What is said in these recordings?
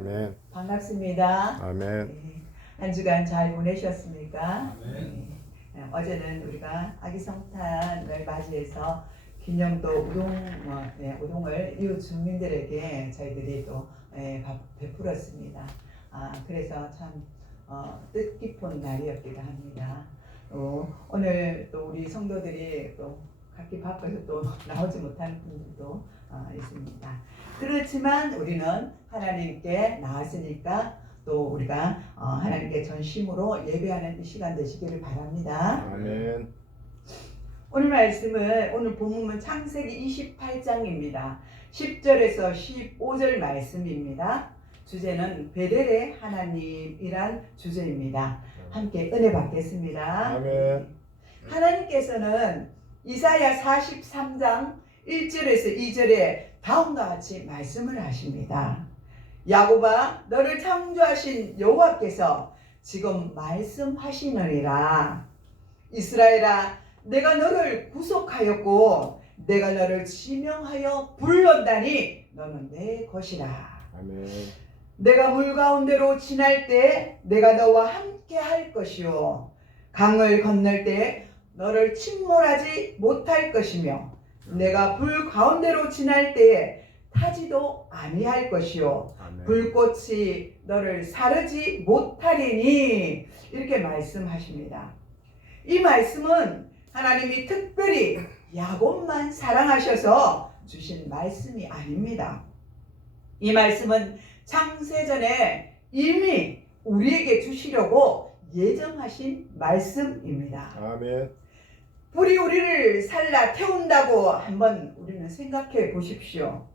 아멘. 반갑습니다. 아멘. 네. 한 주간 잘 보내셨습니까? 아멘. 네. 어제는 우리가 아기 성탄을 맞이해서 기념도 우동을 이웃 주민들에게 저희들이 또 베풀었습니다. 그래서 참 뜻깊은 날이었기도 합니다. 오늘 또 우리 성도들이 또 각기 바빠서 또 나오지 못하는 분들도 있습니다. 그렇지만 우리는 하나님께 나왔으니까 또 우리가 하나님께 전심으로 예배하는 이 시간 되시기를 바랍니다. 아멘. 오늘 말씀은 오늘 본문은 창세기 28장입니다. 10절에서 15절 말씀입니다. 주제는 베델의 하나님이란 주제입니다. 함께 은혜 받겠습니다. 아멘. 하나님께서는 이사야 43장 1절에서 2절에 다음과 같이 말씀을 하십니다. 야곱아, 너를 창조하신 여호와께서 지금 말씀하시느니라. 이스라엘아, 내가 너를 구속하였고 내가 너를 지명하여 불렀다니 너는 내 것이라. 아멘. 내가 물 가운데로 지날 때 내가 너와 함께 할 것이요 강을 건널 때 너를 침몰하지 못할 것이며 내가 불 가운데로 지날 때에 타지도 아니할 것이요 아멘. 불꽃이 너를 사르지 못하리니. 이렇게 말씀하십니다. 이 말씀은 하나님이 특별히 야곱만 사랑하셔서 주신 말씀이 아닙니다. 이 말씀은 창세전에 이미 우리에게 주시려고 예정하신 말씀입니다. 아멘. 불이 우리를 살라 태운다고 한번 우리는 생각해 보십시오.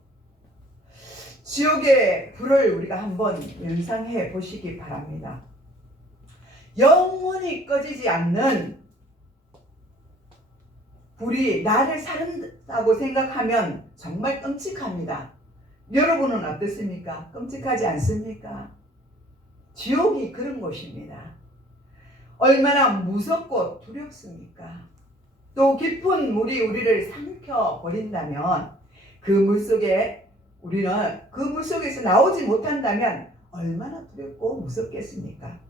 지옥의 불을 우리가 한번 연상해 보시기 바랍니다. 영원히 꺼지지 않는 불이 나를 사른다고 생각하면 정말 끔찍합니다. 여러분은 어떻습니까? 끔찍하지 않습니까? 지옥이 그런 곳입니다. 얼마나 무섭고 두렵습니까? 또 깊은 물이 우리를 삼켜버린다면 그 물속에 우리는 그 물속에서 나오지 못한다면 얼마나 두렵고 무섭겠습니까?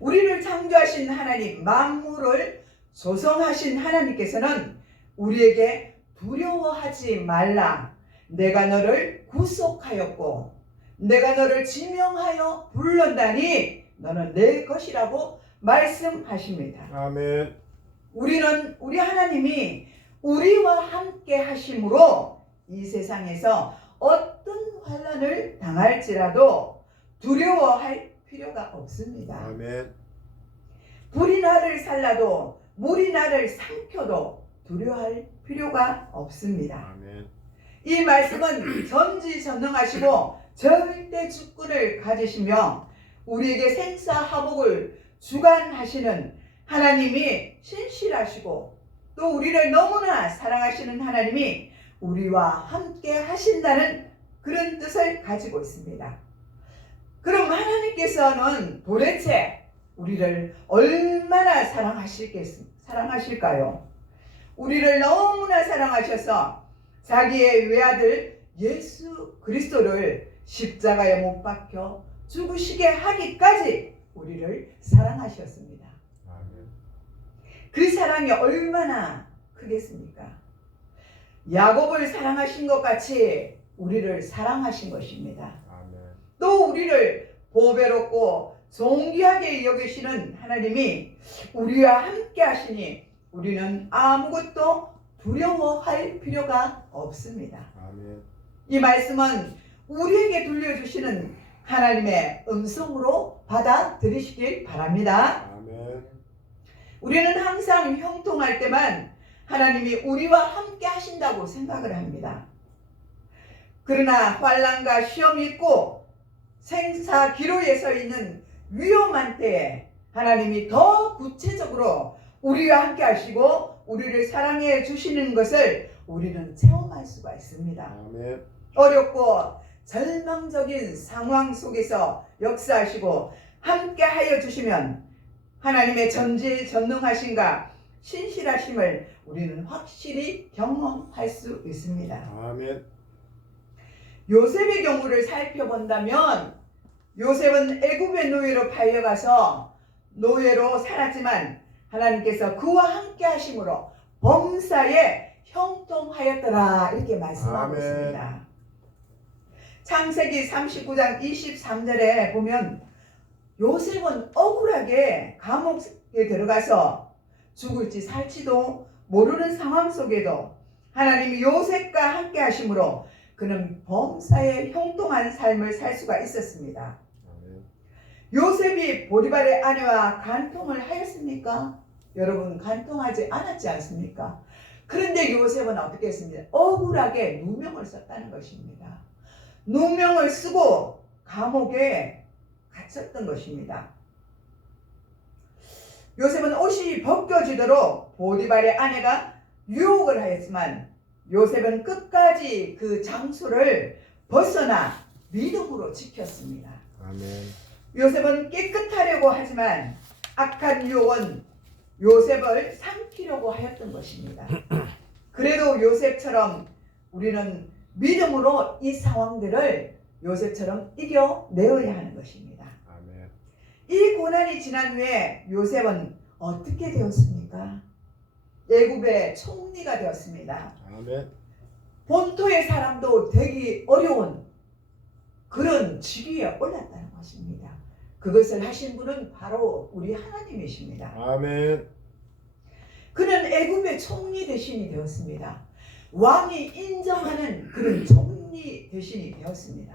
우리를 창조하신 하나님, 만물을 조성하신 하나님께서는 우리에게 두려워하지 말라. 내가 너를 구속하였고 내가 너를 지명하여 불렀다니 너는 내 것이라고 말씀하십니다. 아멘. 우리 하나님이 우리와 함께 하심으로 이 세상에서 어떤 환난을 당할지라도 두려워할 필요가 없습니다. 아멘. 불이 나를 살라도 물이 나를 삼켜도 두려워할 필요가 없습니다. 아멘. 이 말씀은 전지전능하시고 절대 주권을 가지시며 우리에게 생사화복을 주관하시는 하나님이 신실하시고 또 우리를 너무나 사랑하시는 하나님이 우리와 함께 하신다는 그런 뜻을 가지고 있습니다. 그럼 하나님께서는 도대체 우리를 얼마나 사랑하실까요? 우리를 너무나 사랑하셔서 자기의 외아들 예수 그리스도를 십자가에 못 박혀 죽으시게 하기까지 우리를 사랑하셨습니다. 아멘. 그 사랑이 얼마나 크겠습니까? 야곱을 사랑하신 것 같이 우리를 사랑하신 것입니다. 아멘. 또 우리를 보배롭고 존귀하게 여기시는 하나님이 우리와 함께 하시니 우리는 아무것도 두려워할 필요가 없습니다. 아멘. 이 말씀은 우리에게 들려주시는 하나님의 음성으로 받아들이시길 바랍니다. 아멘. 우리는 항상 형통할 때만 하나님이 우리와 함께 하신다고 생각을 합니다. 그러나 환난과 시험이 있고 생사 기로에 서 있는 위험한 때에 하나님이 더 구체적으로 우리와 함께 하시고 우리를 사랑해 주시는 것을 우리는 체험할 수가 있습니다. 아멘. 어렵고 절망적인 상황 속에서 역사하시고 함께 하여 주시면 하나님의 전지전능하심과 신실하심을 우리는 확실히 경험할 수 있습니다. 아멘. 요셉의 경우를 살펴본다면 요셉은 애굽의 노예로 팔려가서 노예로 살았지만 하나님께서 그와 함께 하심으로 범사에 형통하였더라 이렇게 말씀하고 아멘. 있습니다. 창세기 39장 23절에 보면 요셉은 억울하게 감옥에 들어가서 죽을지 살지도 모르는 상황 속에도 하나님이 요셉과 함께 하심으로 그는 범사에 형통한 삶을 살 수가 있었습니다. 요셉이 보디발의 아내와 간통을 하였습니까? 여러분 간통하지 않았지 않습니까? 그런데 요셉은 어떻게 했습니까? 억울하게 누명을 썼다는 것입니다. 누명을 쓰고 감옥에 갇혔던 것입니다. 요셉은 옷이 벗겨지도록 보디발의 아내가 유혹을 하였지만 요셉은 끝까지 그 장소를 벗어나 믿음으로 지켰습니다. 아멘. 요셉은 깨끗하려고 하지만 악한 유혹은 요셉을 삼키려고 하였던 것입니다. 그래도 요셉처럼 우리는 믿음으로 이 상황들을 요셉처럼 이겨내어야 하는 것입니다. 아멘. 이 고난이 지난 후에 요셉은 어떻게 되었습니까? 애굽의 총리가 되었습니다. 아멘. 본토의 사람도 되기 어려운 그런 직위에 올랐다는 것입니다. 그것을 하신 분은 바로 우리 하나님이십니다. 아멘. 그는 애굽의 총리 대신이 되었습니다. 왕이 인정하는 그런 총리 대신이 되었습니다.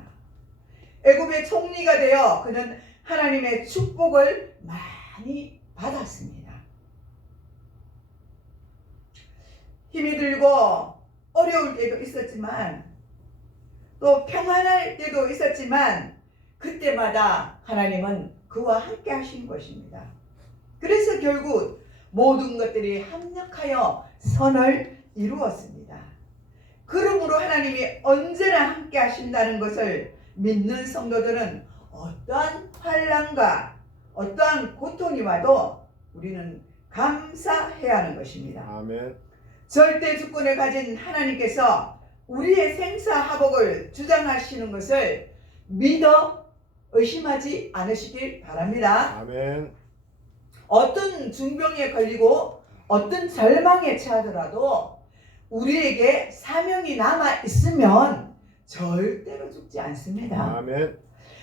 애굽의 총리가 되어 그는 하나님의 축복을 많이 받았습니다. 힘이 들고 어려울 때도 있었지만 또 평안할 때도 있었지만 그때마다 하나님은 그와 함께 하신 것입니다. 그래서 결국 모든 것들이 합력하여 선을 이루었습니다. 그러므로 하나님이 언제나 함께 하신다는 것을 믿는 성도들은 어떠한 환난과 어떠한 고통이 와도 우리는 감사해야 하는 것입니다. 아멘. 절대 주권을 가진 하나님께서 우리의 생사화복을 주장하시는 것을 믿어 의심하지 않으시길 바랍니다. 아멘. 어떤 중병에 걸리고 어떤 절망에 처하더라도 우리에게 사명이 남아 있으면 절대로 죽지 않습니다. 아멘.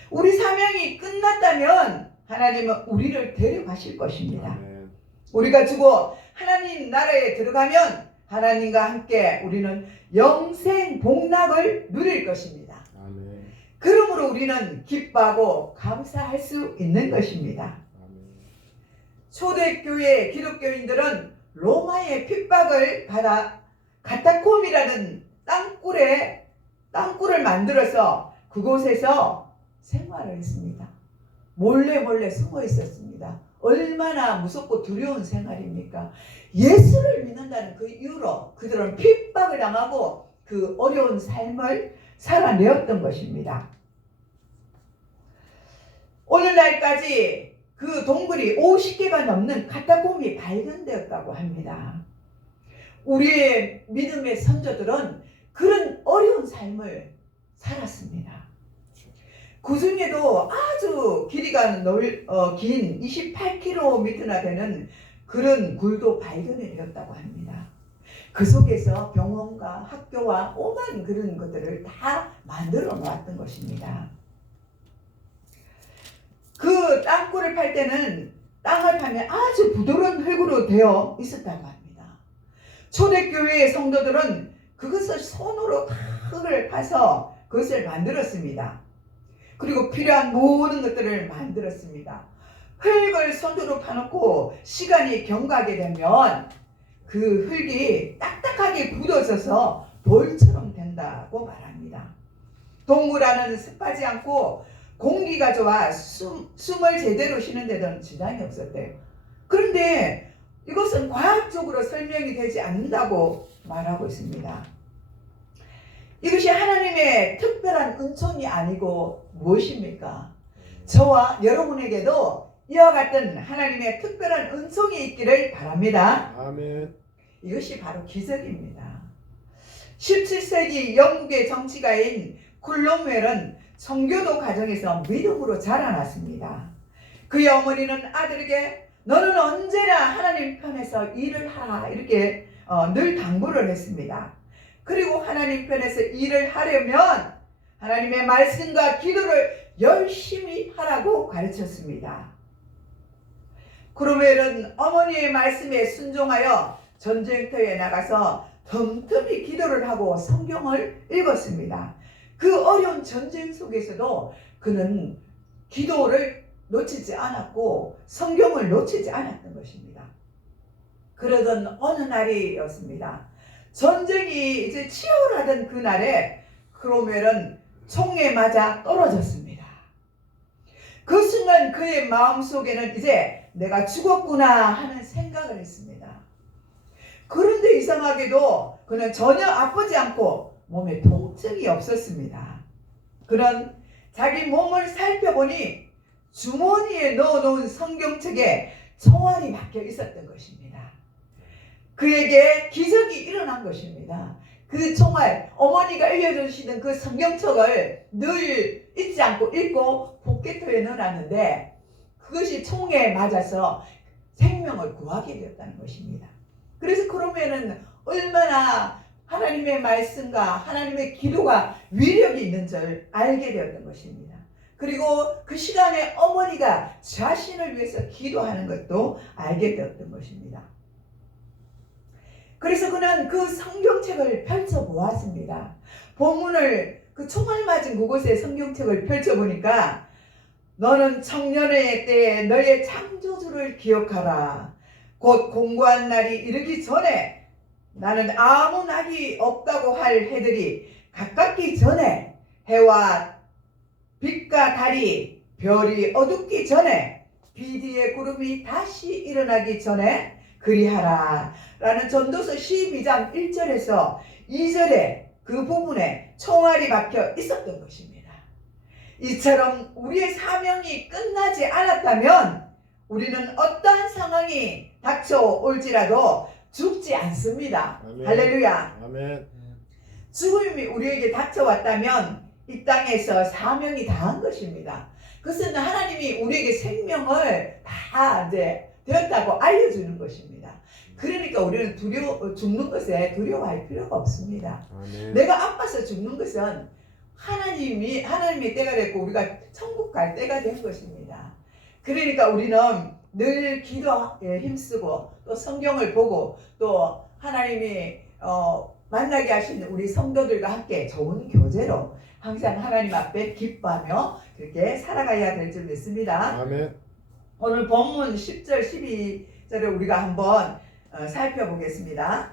우리 사명이 끝났다면 하나님은 우리를 데려가실 것입니다. 아멘. 우리가 죽어 하나님 나라에 들어가면 하나님과 함께 우리는 영생 복락을 누릴 것입니다. 아멘. 그러므로 우리는 기뻐하고 감사할 수 있는 것입니다. 아멘. 초대교회 기독교인들은 로마의 핍박을 받아 가타콤이라는 땅굴을 만들어서 그곳에서 생활을 했습니다. 몰래 숨어 있었습니다. 얼마나 무섭고 두려운 생활입니까? 예수를 믿는다는 그 이유로 그들은 핍박을 당하고 그 어려운 삶을 살아내었던 것입니다. 오늘날까지 그 동굴이 50개가 넘는 카타콤이 발견되었다고 합니다. 우리의 믿음의 선조들은 그런 어려운 삶을 살았습니다. 그 중에도 아주 길이가 긴 28km나 되는 그런 굴도 발견이 되었다고 합니다. 그 속에서 병원과 학교와 오만 그런 것들을 다 만들어 놓았던 것입니다. 그 땅굴을 팔 때는 땅을 파면 아주 부드러운 흙으로 되어 있었다고 합니다. 초대교회의 성도들은 그것을 손으로 다 흙을 파서 그것을 만들었습니다. 그리고 필요한 모든 것들을 만들었습니다. 흙을 손으로 파놓고 시간이 경과하게 되면 그 흙이 딱딱하게 굳어져서 돌처럼 된다고 말합니다. 동굴 안은 습하지 않고 공기가 좋아 숨을 제대로 쉬는 데는 지장이 없었대요. 그런데 이것은 과학적으로 설명이 되지 않는다고 말하고 있습니다. 이것이 하나님의 특별한 은총이 아니고 무엇입니까? 저와 여러분에게도 이와 같은 하나님의 특별한 은총이 있기를 바랍니다. 아멘. 이것이 바로 기적입니다. 17세기 영국의 정치가인 클로멜은 청교도 가정에서 믿음으로 자라났습니다. 그의 어머니는 아들에게 너는 언제나 하나님 편에서 일을 하라 이렇게 늘 당부를 했습니다. 그리고 하나님 편에서 일을 하려면 하나님의 말씀과 기도를 열심히 하라고 가르쳤습니다. 크로멜은 어머니의 말씀에 순종하여 전쟁터에 나가서 틈틈이 기도를 하고 성경을 읽었습니다. 그 어려운 전쟁 속에서도 그는 기도를 놓치지 않았고 성경을 놓치지 않았던 것입니다. 그러던 어느 날이었습니다. 전쟁이 이제 치열하던 그날에 크로멜은 총에 맞아 떨어졌습니다. 그 순간 그의 마음속에는 이제 내가 죽었구나 하는 생각을 했습니다. 그런데 이상하게도 그는 전혀 아프지 않고 몸에 통증이 없었습니다. 그는 자기 몸을 살펴보니 주머니에 넣어놓은 성경책에 총알이 박혀 있었던 것입니다. 그에게 기적이 일어난 것입니다. 그 총알, 어머니가 알려주시던 그 성경책을 늘 잊지 않고 읽고 포켓토에 넣어놨는데 그것이 총에 맞아서 생명을 구하게 되었다는 것입니다. 그래서 그러면은 얼마나 하나님의 말씀과 하나님의 기도가 위력이 있는 줄 알게 되었던 것입니다. 그리고 그 시간에 어머니가 자신을 위해서 기도하는 것도 알게 되었던 것입니다. 그래서 그는 그 성경책을 펼쳐보았습니다. 본문을 그 총알 맞은 그곳에 성경책을 펼쳐보니까 너는 청년의 때에 너의 창조주를 기억하라. 곧 공고한 날이 이르기 전에 나는 아무 낙이 없다고 할 해들이 가깝기 전에 해와 빛과 달이 별이 어둡기 전에 비디의 구름이 다시 일어나기 전에 그리하라 라는 전도서 12장 1절에서 2절에 그 부분에 총알이 박혀 있었던 것입니다. 이처럼 우리의 사명이 끝나지 않았다면 우리는 어떠한 상황이 닥쳐올지라도 죽지 않습니다. 아멘. 할렐루야. 아멘. 죽음이 우리에게 닥쳐왔다면 이 땅에서 사명이 다한 것입니다. 그것은 하나님이 우리에게 생명을 다 이제 되었다고 알려주는 것입니다. 그러니까 우리는 죽는 것에 두려워할 필요가 없습니다. 아멘. 내가 아파서 죽는 것은 하나님의 때가 됐고 우리가 천국 갈 때가 된 것입니다. 그러니까 우리는 늘 기도에 힘쓰고 또 성경을 보고 또 하나님이 만나게 하신 우리 성도들과 함께 좋은 교제로 항상 하나님 앞에 기뻐하며 그렇게 살아가야 될 줄 믿습니다. 아멘. 오늘 본문 10절 12절을 우리가 한번 살펴보겠습니다.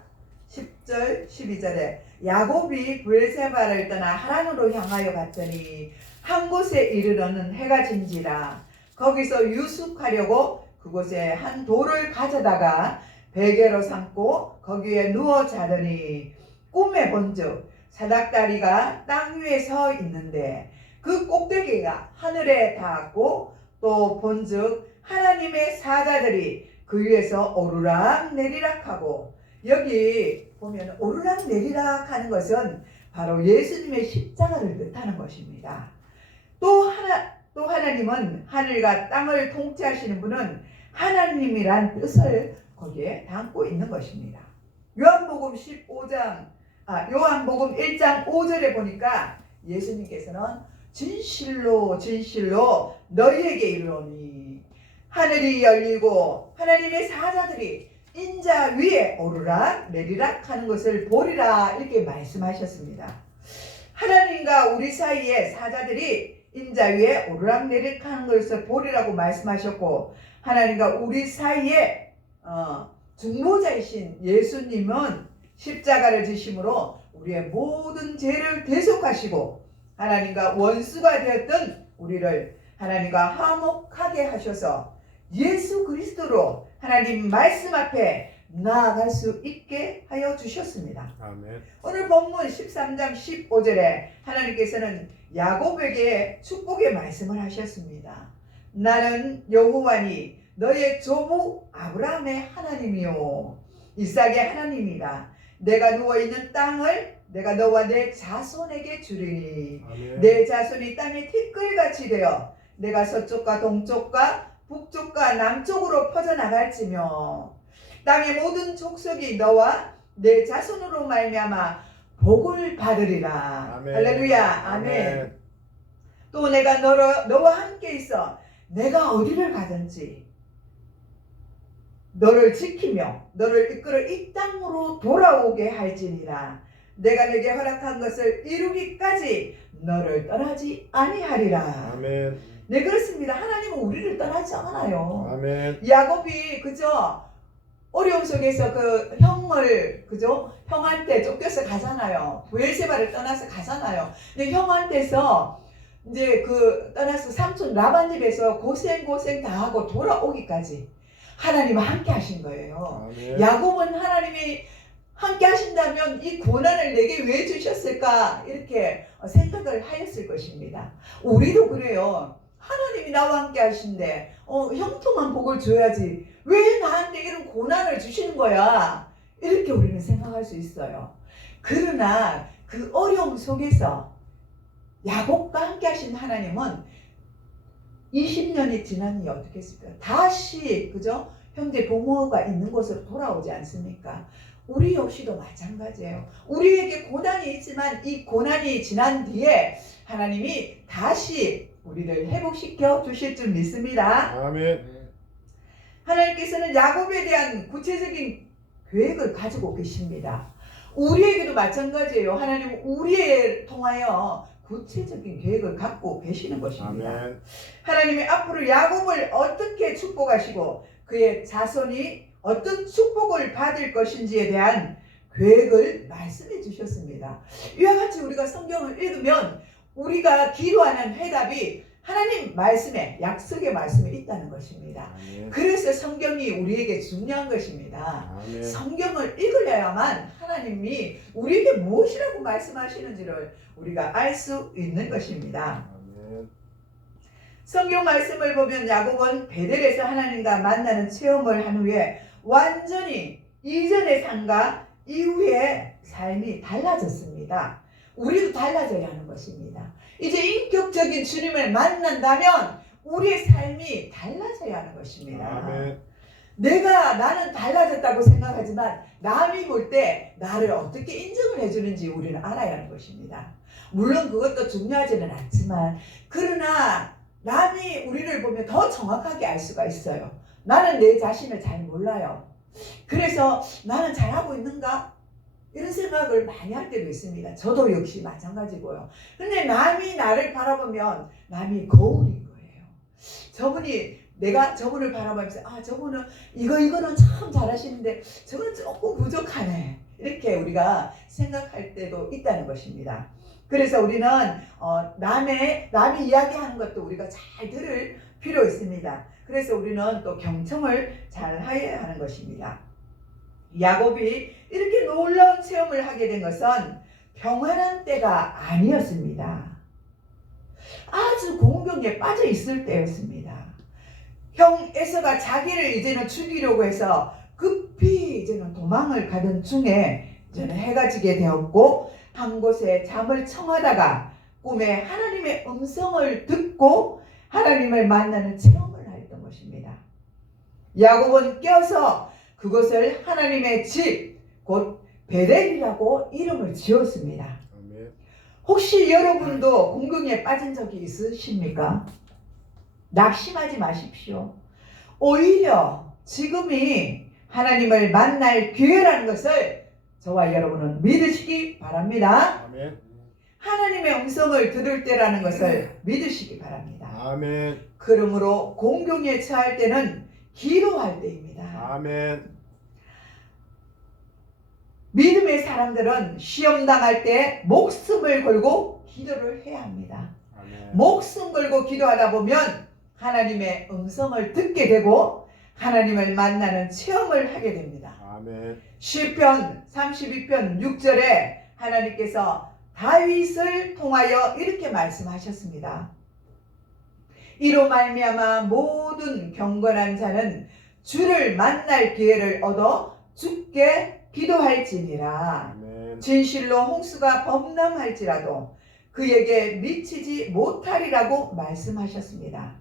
10절 12절에 야곱이 브엘세바를 떠나 하란으로 향하여 갔더니 한 곳에 이르러는 해가 진지라. 거기서 유숙하려고 그곳에 한 돌을 가져다가 베개로 삼고 거기에 누워 자더니 꿈에 본즉 사닥다리가 땅 위에 서 있는데 그 꼭대기가 하늘에 닿았고 또 본즉 하나님의 사자들이 그 위에서 오르락 내리락 하고, 여기 보면 오르락 내리락 하는 것은 바로 예수님의 십자가를 뜻하는 것입니다. 또 하나님은 하늘과 땅을 통치하시는 분은 하나님이란 뜻을 거기에 담고 있는 것입니다. 요한복음 1장 5절에 보니까 예수님께서는 진실로 진실로 너희에게 이르노니 하늘이 열리고 하나님의 사자들이 인자 위에 오르락 내리락 하는 것을 보리라 이렇게 말씀하셨습니다. 하나님과 우리 사이에 사자들이 인자 위에 오르락 내리락 하는 것을 보리라고 말씀하셨고, 하나님과 우리 사이에 중보자이신 예수님은 십자가를 지심으로 우리의 모든 죄를 대속하시고 하나님과 원수가 되었던 우리를 하나님과 화목하게 하셔서 예수 그리스도로 하나님 말씀 앞에 나아갈 수 있게 하여 주셨습니다. 아멘. 오늘 본문 13장 15절에 하나님께서는 야곱에게 축복의 말씀을 하셨습니다. 나는 여호와니 너의 조부 아브라함의 하나님이요 이삭의 하나님이라. 내가 누워있는 땅을 내가 너와 내 자손에게 주리니 아멘. 내 자손이 땅에 티끌같이 되어 내가 서쪽과 동쪽과 북쪽과 남쪽으로 퍼져나갈지며 땅의 모든 족속이 너와 내 자손으로 말미암아 복을 받으리라. 아멘. 할렐루야. 아멘. 또 내가 너와 함께 있어 내가 어디를 가든지 너를 지키며 너를 이끌어 이 땅으로 돌아오게 할지니라. 내가 내게 허락한 것을 이루기까지 너를 떠나지 아니하리라. 아멘. 네, 그렇습니다. 하나님은 우리를 떠나지 않아요. 아멘. 야곱이 그저 어려움 속에서 그 형을 그죠? 형한테 쫓겨서 가잖아요. 브엘세바를 떠나서 가잖아요. 근데 형한테서 이제 그 떠나서 삼촌 라반 집에서 고생 다 하고 돌아오기까지 하나님은 함께 하신 거예요. 아멘. 야곱은 하나님이 함께 하신다면 이 고난을 내게 왜 주셨을까 이렇게 생각을 하였을 것입니다. 우리도 그래요. 하나님이 나와 함께 하신데 형통한 복을 줘야지 왜 나한테 이런 고난을 주시는 거야 이렇게 우리는 생각할 수 있어요. 그러나 그 어려움 속에서 야곱과 함께 하신 하나님은 20년이 지나니 어떻게 했을까? 다시 그죠? 형제 부모가 있는 곳으로 돌아오지 않습니까? 우리 역시도 마찬가지예요. 우리에게 고난이 있지만 이 고난이 지난 뒤에 하나님이 다시 우리를 회복시켜 주실 줄 믿습니다. 아멘. 하나님께서는 야곱에 대한 구체적인 계획을 가지고 계십니다. 우리에게도 마찬가지예요. 하나님은 우리에 통하여 구체적인 계획을 갖고 계시는 것입니다. 아멘. 하나님이 앞으로 야곱을 어떻게 축복하시고 그의 자손이 어떤 축복을 받을 것인지에 대한 계획을 말씀해 주셨습니다. 이와 같이 우리가 성경을 읽으면 우리가 기도하는 해답이 하나님 말씀에, 약속의 말씀에 있다는 것입니다. 아멘. 그래서 성경이 우리에게 중요한 것입니다. 아멘. 성경을 읽으려야만 하나님이 우리에게 무엇이라고 말씀하시는지를 우리가 알 수 있는 것입니다. 아멘. 성경 말씀을 보면 야곱은 베델에서 하나님과 만나는 체험을 한 후에 완전히 이전의 삶과 이후의 삶이 달라졌습니다. 우리도 달라져야 하는 것입니다. 이제 인격적인 주님을 만난다면 우리의 삶이 달라져야 하는 것입니다. 아멘. 나는 달라졌다고 생각하지만 남이 볼 때 나를 어떻게 인정을 해주는지 우리는 알아야 하는 것입니다. 물론 그것도 중요하지는 않지만 그러나 남이 우리를 보면 더 정확하게 알 수가 있어요. 나는 내 자신을 잘 몰라요. 그래서 나는 잘하고 있는가? 이런 생각을 많이 할 때도 있습니다. 저도 역시 마찬가지고요. 근데 남이 나를 바라보면 남이 거울인 거예요. 내가 저분을 바라보면서 저분은 이거는 참 잘하시는데 저건 조금 부족하네. 이렇게 우리가 생각할 때도 있다는 것입니다. 그래서 우리는 남이 이야기하는 것도 우리가 잘 들을 필요 있습니다. 그래서 우리는 또 경청을 잘 해야 하는 것입니다. 야곱이 이렇게 놀라운 체험을 하게 된 것은 평안한 때가 아니었습니다. 아주 공경에 빠져 있을 때였습니다. 형 에서가 자기를 이제는 죽이려고 해서 급히 이제는 도망을 가던 중에 이제는 해가 지게 되었고 한 곳에 잠을 청하다가 꿈에 하나님의 음성을 듣고 하나님을 만나는 체험을 하였던 것입니다. 야곱은 깨어서 그것을 하나님의 집, 곧 베델이라고 이름을 지었습니다. 아멘. 혹시 여러분도 공경에 빠진 적이 있으십니까? 낙심하지 마십시오. 오히려 지금이 하나님을 만날 기회라는 것을 저와 여러분은 믿으시기 바랍니다. 아멘. 하나님의 음성을 들을 때라는 것을 믿으시기 바랍니다. 아멘. 그러므로 공경에 처할 때는 기도할 때입니다. 아멘. 믿음의 사람들은 시험 당할 때 목숨을 걸고 기도를 해야 합니다. 아멘. 목숨 걸고 기도하다 보면 하나님의 음성을 듣게 되고 하나님을 만나는 체험을 하게 됩니다. 아멘. 시편 32편 6절에 하나님께서 다윗을 통하여 이렇게 말씀하셨습니다. 이로 말미암아 모든 경건한 자는 주를 만날 기회를 얻어 주께 기도할지니라. 아멘. 진실로 홍수가 범람할지라도 그에게 미치지 못하리라고 말씀하셨습니다.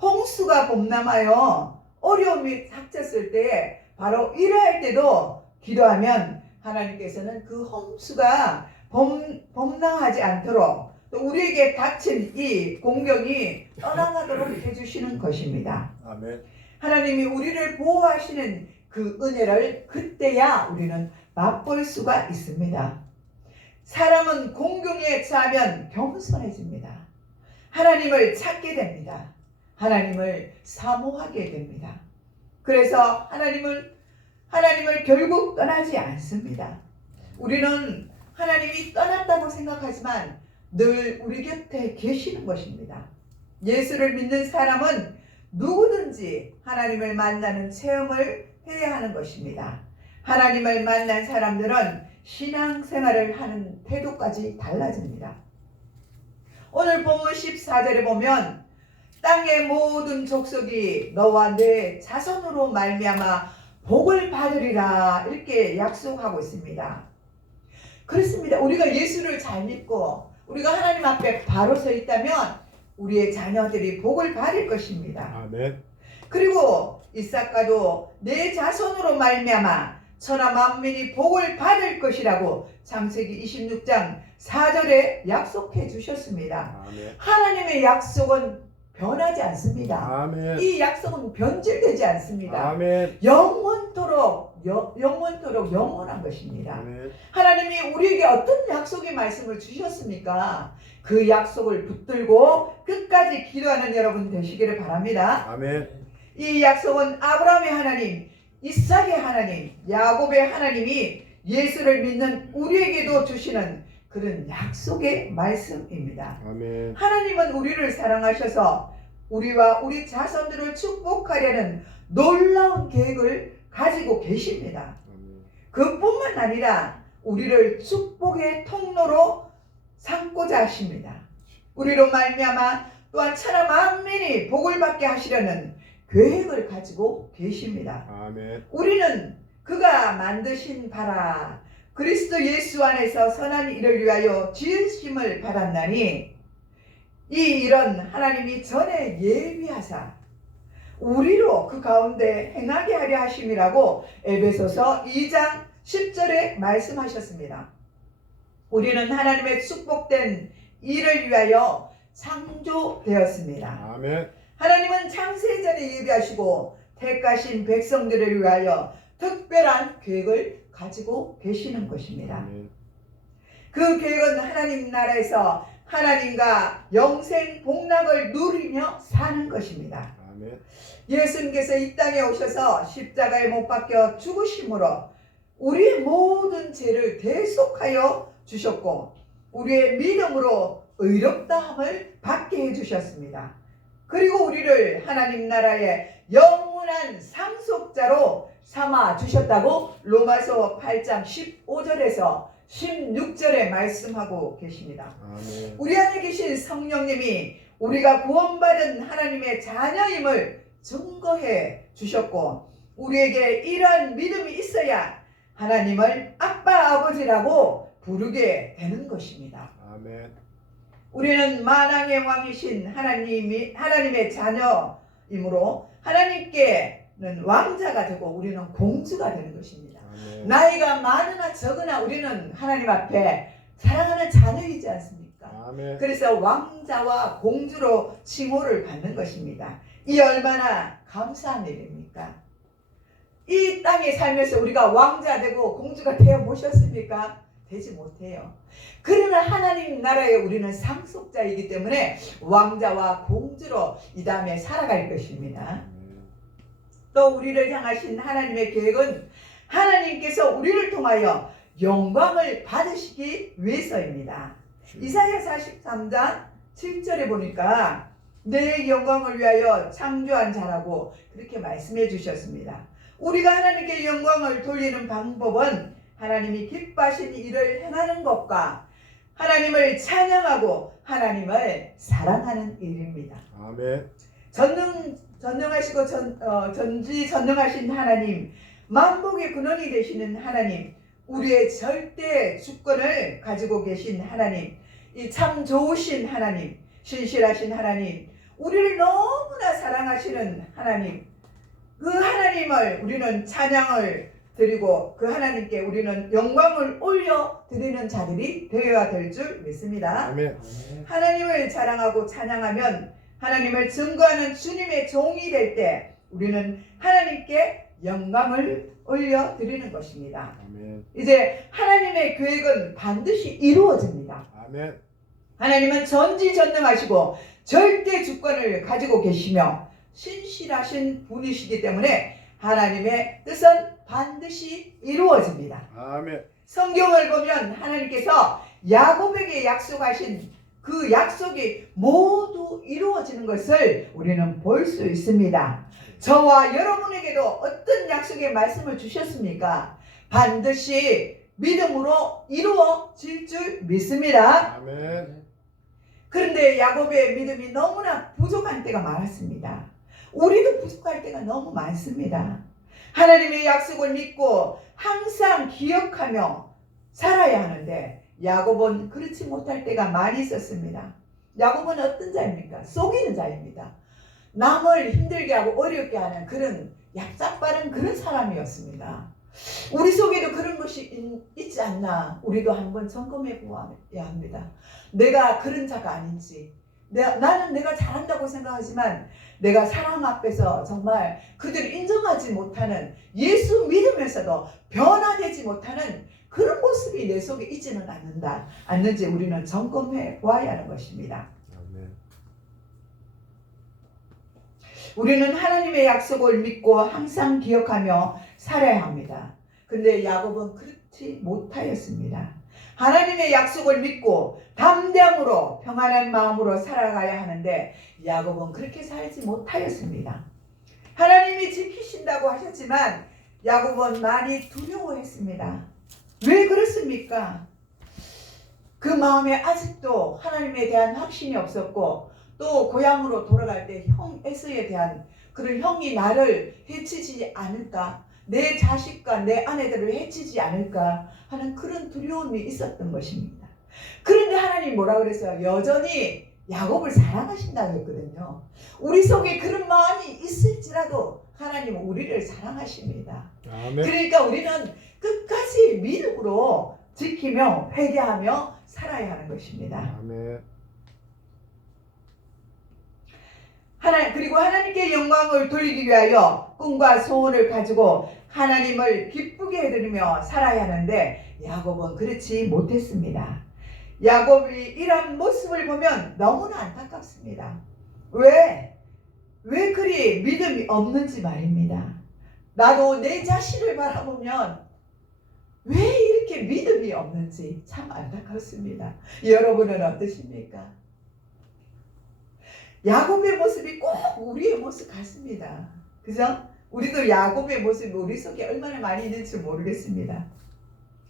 홍수가 범람하여 어려움이 닥쳤을 때 바로 이러할 때도 기도하면 하나님께서는 그 홍수가 범람하지 않도록 또 우리에게 닥친 이 공경이 떠나가도록 해주시는 것입니다. 아멘. 하나님이 우리를 보호하시는 그 은혜를 그때야 우리는 맛볼 수가 있습니다. 사람은 공경에 처하면 겸손해집니다. 하나님을 찾게 됩니다. 하나님을 사모하게 됩니다. 그래서 하나님을 결국 떠나지 않습니다. 우리는 하나님이 떠났다고 생각하지만 늘 우리 곁에 계시는 것입니다. 예수를 믿는 사람은 누구든지 하나님을 만나는 체험을 해야 하는 것입니다. 하나님을 만난 사람들은 신앙생활을 하는 태도까지 달라집니다. 오늘 본문 14절에 보면 땅의 모든 족속이 너와 내 자손으로 말미암아 복을 받으리라 이렇게 약속하고 있습니다. 그렇습니다. 우리가 예수를 잘 믿고 우리가 하나님 앞에 바로 서 있다면 우리의 자녀들이 복을 받을 것입니다. 아멘. 그리고 이삭가도 내 자손으로 말미암아 천하 만민이 복을 받을 것이라고 창세기 26장 4절에 약속해 주셨습니다. 아멘. 하나님의 약속은 변하지 않습니다. 아멘. 이 약속은 변질되지 않습니다. 아멘. 영원토록 영원한 것입니다. 아멘. 하나님이 우리에게 어떤 약속의 말씀을 주셨습니까? 그 약속을 붙들고 끝까지 기도하는 여러분 되시기를 바랍니다. 아멘. 이 약속은 아브라함의 하나님, 이삭의 하나님, 야곱의 하나님이 예수를 믿는 우리에게도 주시는 그런 약속의 말씀입니다. 아멘. 하나님은 우리를 사랑하셔서 우리와 우리 자손들을 축복하려는 놀라운 계획을 가지고 계십니다. 아멘. 그뿐만 아니라 우리를 축복의 통로로 삼고자 하십니다. 우리로 말미암아 또한 천하 만민이 복을 받게 하시려는 계획을 가지고 계십니다. 아멘. 우리는 그가 만드신 바라 그리스도 예수 안에서 선한 일을 위하여 지으심을 받았나니 이 일은 하나님이 전에 예비하사 우리로 그 가운데 행하게 하려 하심이라고 에베소서 2장 10절에 말씀하셨습니다. 우리는 하나님의 축복된 일을 위하여 창조되었습니다. 아멘. 하나님은 창세전에 예비하시고 택하신 백성들을 위하여 특별한 계획을 가지고 계시는 것입니다. 아멘. 그 계획은 하나님 나라에서 하나님과 영생 복락을 누리며 사는 것입니다. 아멘. 예수님께서 이 땅에 오셔서 십자가에 못 박혀 죽으심으로 우리의 모든 죄를 대속하여 주셨고 우리의 믿음으로 의롭다함을 받게 해주셨습니다. 그리고 우리를 하나님 나라의 영원한 상속자로 삼아 주셨다고 로마서 8장 15절에서 16절에 말씀하고 계십니다. 아멘. 우리 안에 계신 성령님이 우리가 구원받은 하나님의 자녀임을 증거해 주셨고 우리에게 이러한 믿음이 있어야 하나님을 아빠 아버지라고 부르게 되는 것입니다. 아멘. 우리는 만왕의 왕이신 하나님의 자녀이므로 하나님께는 왕자가 되고 우리는 공주가 되는 것입니다. 아멘. 나이가 많으나 적으나 우리는 하나님 앞에 사랑하는 자녀이지 않습니까? 아멘. 그래서 왕자와 공주로 칭호를 받는 것입니다. 이 얼마나 감사한 일입니까? 이 땅에 살면서 우리가 왕자 되고 공주가 되어 보셨습니까? 되지 못해요. 그러나 하나님 나라에 우리는 상속자이기 때문에 왕자와 공주로 이 다음에 살아갈 것입니다. 또 우리를 향하신 하나님의 계획은 하나님께서 우리를 통하여 영광을 받으시기 위해서입니다. 이사야 43장 7절에 보니까 내 영광을 위하여 창조한 자라고 그렇게 말씀해 주셨습니다. 우리가 하나님께 영광을 돌리는 방법은 하나님이 기뻐하신 일을 행하는 것과 하나님을 찬양하고 하나님을 사랑하는 일입니다. 아멘. 전능하시고 전지전능하신 하나님, 만복의 근원이 되시는 하나님, 우리의 절대 주권을 가지고 계신 하나님, 이 참 좋으신 하나님, 신실하신 하나님, 우리를 너무나 사랑하시는 하나님, 그 하나님을 우리는 찬양을 드리고 그 하나님께 우리는 영광을 올려 드리는 자들이 되어야 될 줄 믿습니다. 아멘. 하나님을 자랑하고 찬양하면 하나님을 증거하는 주님의 종이 될 때 우리는 하나님께 영광을 올려 드리는 것입니다. 아멘. 이제 하나님의 계획은 반드시 이루어집니다. 아멘. 하나님은 전지전능하시고 절대 주권을 가지고 계시며 신실하신 분이시기 때문에 하나님의 뜻은 반드시 이루어집니다. 아멘. 성경을 보면 하나님께서 야곱에게 약속하신 그 약속이 모두 이루어지는 것을 우리는 볼 수 있습니다. 저와 여러분에게도 어떤 약속의 말씀을 주셨습니까? 반드시 믿음으로 이루어질 줄 믿습니다. 아멘. 그런데 야곱의 믿음이 너무나 부족한 때가 많았습니다. 우리도 부족할 때가 너무 많습니다. 하나님의 약속을 믿고 항상 기억하며 살아야 하는데 야곱은 그렇지 못할 때가 많이 있었습니다. 야곱은 어떤 자입니까? 속이는 자입니다. 남을 힘들게 하고 어렵게 하는 그런 얍삽바른 그런 사람이었습니다. 우리 속에도 그런 것이 있지 않나 우리도 한번 점검해 보아야 합니다. 내가 그런 자가 아닌지, 나는 내가 잘한다고 생각하지만 내가 사람 앞에서 정말 그들을 인정하지 못하는, 예수 믿으면서도 변화되지 못하는 그런 모습이 내 속에 있지는 않는지 우리는 점검해 보아야 하는 것입니다. 아멘. 우리는 하나님의 약속을 믿고 항상 기억하며 살아야 합니다. 근데 야곱은 그렇지 못하였습니다. 하나님의 약속을 믿고 담대함으로 평안한 마음으로 살아가야 하는데 야곱은 그렇게 살지 못하였습니다. 하나님이 지키신다고 하셨지만 야곱은 많이 두려워했습니다. 왜 그렇습니까? 그 마음에 아직도 하나님에 대한 확신이 없었고 또 고향으로 돌아갈 때 형 에서에 대한 그런 형이 나를 해치지 않을까, 내 자식과 내 아내들을 해치지 않을까 하는 그런 두려움이 있었던 것입니다. 그런데 하나님 뭐라 그랬어요? 여전히 야곱을 사랑하신다고 했거든요. 우리 속에 그런 마음이 있을지라도 하나님은 우리를 사랑하십니다. 아멘. 그러니까 우리는 끝까지 믿음으로 지키며 회개하며 살아야 하는 것입니다. 아멘. 그리고 하나님께 영광을 돌리기 위하여 꿈과 소원을 가지고 하나님을 기쁘게 해드리며 살아야 하는데 야곱은 그렇지 못했습니다. 야곱이 이런 모습을 보면 너무나 안타깝습니다. 왜 그리 믿음이 없는지 말입니다. 나도 내 자신을 바라보면 왜 이렇게 믿음이 없는지 참 안타깝습니다. 여러분은 어떠십니까? 야곱의 모습이 꼭 우리의 모습 같습니다. 그죠? 우리도 야곱의 모습이 우리 속에 얼마나 많이 있는지 모르겠습니다.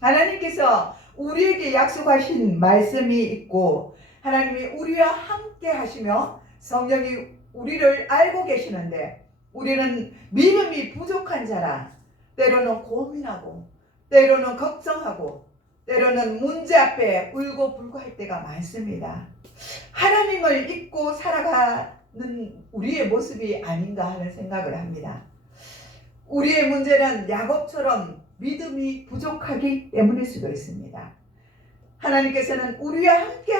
하나님께서 우리에게 약속하신 말씀이 있고 하나님이 우리와 함께 하시며 성령이 우리를 알고 계시는데 우리는 믿음이 부족한 자라 때로는 고민하고 때로는 걱정하고 때로는 문제 앞에 울고 불고 할 때가 많습니다. 하나님을 잊고 살아가는 우리의 모습이 아닌가 하는 생각을 합니다. 우리의 문제는 야곱처럼 믿음이 부족하기 때문일 수도 있습니다. 하나님께서는 우리와 함께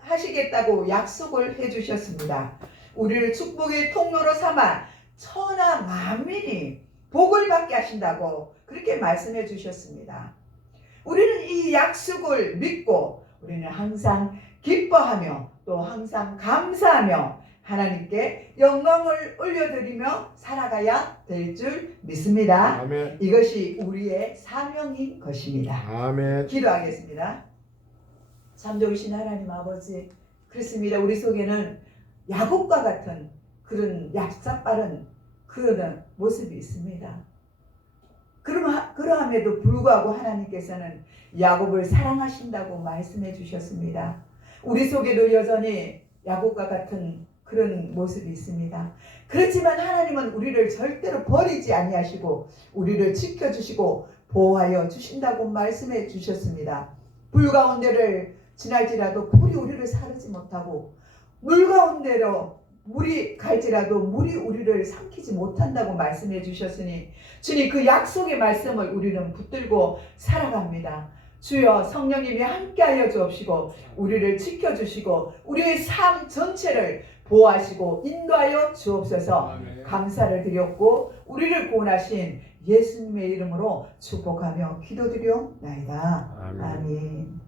하시겠다고 약속을 해주셨습니다. 우리를 축복의 통로로 삼아 천하 만민이 복을 받게 하신다고 그렇게 말씀해 주셨습니다. 우리는 이 약속을 믿고 우리는 항상 기뻐하며 또 항상 감사하며 하나님께 영광을 올려드리며 살아가야 될 줄 믿습니다. 아멘. 이것이 우리의 사명인 것입니다. 아멘. 기도하겠습니다. 참 좋으신 하나님 아버지, 그렇습니다. 우리 속에는 야곱과 같은 그런 얍삽바른 그런 모습이 있습니다. 그러함에도 불구하고 하나님께서는 야곱을 사랑하신다고 말씀해 주셨습니다. 우리 속에도 여전히 야곱과 같은 그런 모습이 있습니다. 그렇지만 하나님은 우리를 절대로 버리지 아니하시고 우리를 지켜주시고 보호하여 주신다고 말씀해 주셨습니다. 불 가운데를 지날지라도 불이 우리를 사르지 못하고 물 가운데로 물이 갈지라도 물이 우리를 삼키지 못한다고 말씀해 주셨으니 주님 그 약속의 말씀을 우리는 붙들고 살아갑니다. 주여 성령님이 함께하여 주옵시고 우리를 지켜주시고 우리의 삶 전체를 보호하시고 인도하여 주옵소서. 감사를 드렸고 우리를 구원하신 예수님의 이름으로 축복하며 기도드리옵나이다. 아멘.